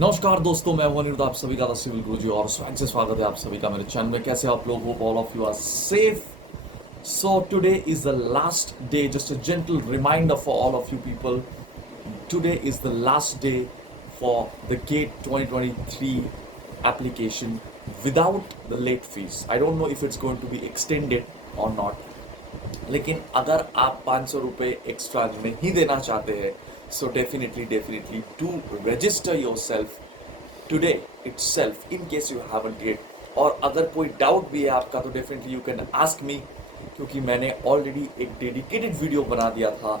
नमस्कार दोस्तों, मैं हूं अनिरुद्ध, आप सभी का सिविल गुरुजी और स्वैग से स्वागत है आप सभी का मेरे चैनल में। कैसे आप लोग? Hope all of you are safe. So today is the last day, just a gentle reminder for all of you people. Today is the last day for the GATE 2023 application without the late fees. I don't know if it's going to be extended or not. लेकिन अगर आप 500 रुपये extra नहीं देना चाहते हैं, सो definitely do register your self today itself in case you haven't yet. और अगर कोई डाउट भी है आपका तो definitely you can ask me, क्योंकि मैंने ऑलरेडी एक डेडिकेटेड वीडियो बना दिया था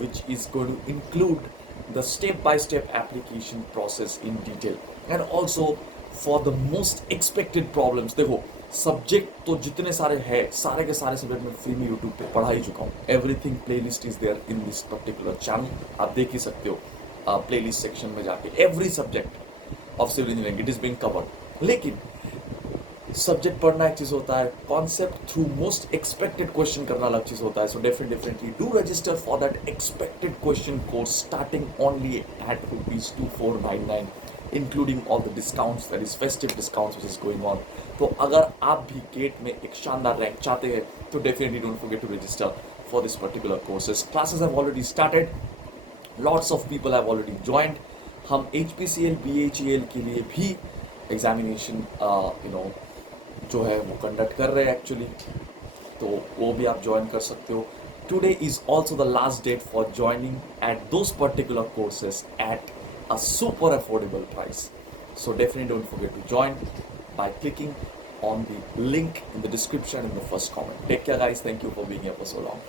which is going to include the step-by-step application process in detail and also for the most expected problems. देखो, सब्जेक्ट तो जितने सारे हैं, सारे के सारे सब्जेक्ट में फ्री में यूट्यूब पे पढ़ा ही चुका हूँ. Everything playlist is there in this particular channel, आप देख ही सकते हो प्लेलिस्ट सेक्शन में जाके. Every subject of civil engineering it is being covered. लेकिन सब्जेक्ट पढ़ना एक चीज होता है, concept through most expected question करना अलग चीज होता है. So definitely do register for that expected question course starting only at ₹2499, including all the discounts, that is festive discounts which is going on. तो अगर आप भी गेट में एक शानदार रैंक चाहते हैं तो definitely don't forget to register for this particular courses. Classes have already started, lots of people have already joined. हम HPCL BHEL के लिए भी एग्जामिनेशन जो है वो कंडक्ट कर रहे हैं एक्चुअली, तो वो भी आप ज्वाइन कर सकते हो. Today is also the last date for joining at those particular courses at a super affordable price. So definitely don't forget to join by clicking on the link in the description in the first comment. Take care guys, thank you for being here for so long.